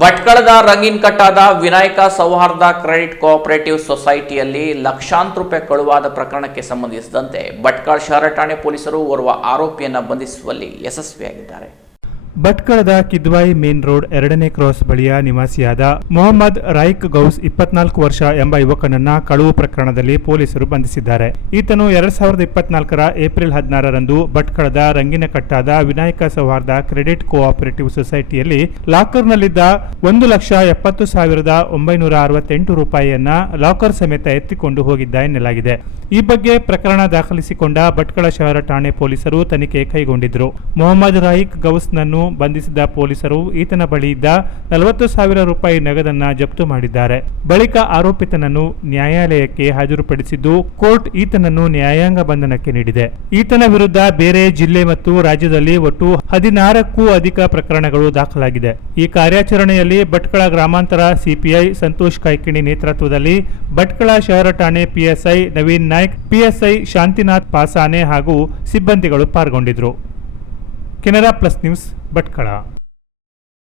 ಭಟ್ಕಳದ ರಂಗಿನ್ ಕಟ್ಟಾದ ವಿನಾಯಕ ಸೌಹಾರ್ದ credit cooperative ಸೊಸೈಟಿಯಲ್ಲಿ ಲಕ್ಷಾಂತರ ರೂಪಾಯಿ ಕಳುವಾದ ಪ್ರಕರಣಕ್ಕೆ ಸಂಬಂಧಿಸಿದಂತೆ ಭಟ್ಕಳ ಶಹರ ಠಾಣೆ ಪೊಲೀಸರು ಓರ್ವ ಆರೋಪಿಯನ್ನು ಬಂಧಿಸುವಲ್ಲಿ ಯಶಸ್ವಿಯಾಗಿದ್ದಾರೆ. ಭಟ್ಕಳದ ಕಿದ್ವಾಯಿ ಮೇನ್ ರೋಡ್ ಎರಡನೇ ಕ್ರಾಸ್ ಬಳಿಯ ನಿವಾಸಿಯಾದ ಮೊಹಮ್ಮದ್ ರಾಯ್ಕ್ ಗೌಸ್ ಇಪ್ಪತ್ನಾಲ್ಕು ವರ್ಷ ಎಂಬ ಯುವಕನನ್ನ ಕಳುವು ಪ್ರಕರಣದಲ್ಲಿ ಪೊಲೀಸರು ಬಂಧಿಸಿದ್ದಾರೆ. ಈತನು ಎರಡ್ ಸಾವಿರದ ಇಪ್ಪತ್ನಾಲ್ಕರ ಏಪ್ರಿಲ್ ಹದಿನಾರರಂದು ಭಟ್ಕಳದ ರಂಗಿನಕಟ್ಟಾದ ವಿನಾಯಕ ಸೌಹಾರ್ದ ಕ್ರೆಡಿಟ್ ಕೋಆಪರೇಟಿವ್ ಸೊಸೈಟಿಯಲ್ಲಿ ಲಾಕರ್ನಲ್ಲಿದ್ದ ಒಂದು ಲಕ್ಷ ಎಪ್ಪತ್ತು ಸಾವಿರದ ಒಂಬೈನೂರ ಅರವತ್ತೆಂಟು ರೂಪಾಯಿಯನ್ನ ಲಾಕರ್ ಸಮೇತ ಎತ್ತಿಕೊಂಡು ಹೋಗಿದ್ದ ಎನ್ನಲಾಗಿದೆ. ಈ ಬಗ್ಗೆ ಪ್ರಕರಣ ದಾಖಲಿಸಿಕೊಂಡ ಭಟ್ಕಳ ಶಹರ ಠಾಣೆ ಪೊಲೀಸರು ತನಿಖೆ ಕೈಗೊಂಡಿದ್ರು. ಮೊಹಮ್ಮದ್ ರಾಯಿಕ್ ಗೌಸ್ನನ್ನು ಬಂಧಿಸಿದ ಪೊಲೀಸರು ಈತನ ಬಳಿ ಇದ್ದ ನಲವತ್ತು ಸಾವಿರ ರೂಪಾಯಿ ನಗದನ್ನ ಜಪ್ತು ಮಾಡಿದ್ದಾರೆ. ಬಳಿಕ ಆರೋಪಿತನನ್ನು ನ್ಯಾಯಾಲಯಕ್ಕೆ ಹಾಜರುಪಡಿಸಿದ್ದು ಕೋರ್ಟ್ ಈತನನ್ನು ನ್ಯಾಯಾಂಗ ಬಂಧನಕ್ಕೆ ನೀಡಿದೆ. ಈತನ ವಿರುದ್ಧ ಬೇರೆ ಜಿಲ್ಲೆ ಮತ್ತು ರಾಜ್ಯದಲ್ಲಿ ಒಟ್ಟು ಹದಿನಾರಕ್ಕೂ ಅಧಿಕ ಪ್ರಕರಣಗಳು ದಾಖಲಾಗಿದೆ. ಈ ಕಾರ್ಯಾಚರಣೆಯಲ್ಲಿ ಭಟ್ಕಳ ಗ್ರಾಮಾಂತರ ಸಿಪಿಐ ಸಂತೋಷ್ ಕೈಕಿಣಿ ನೇತೃತ್ವದಲ್ಲಿ ಭಟ್ಕಳ ಶಹರ ಠಾಣೆ ಪಿಎಸ್ಐ ನವೀನ್ ನಾಯ್ಕ್, ಪಿಎಸ್ಐ ಶಾಂತಿನಾಥ್ ಪಾಸಾನೆ ಹಾಗೂ ಸಿಬ್ಬಂದಿಗಳು ಪಾಲ್ಗೊಂಡಿದ್ರು. Canara plus news Bhatkal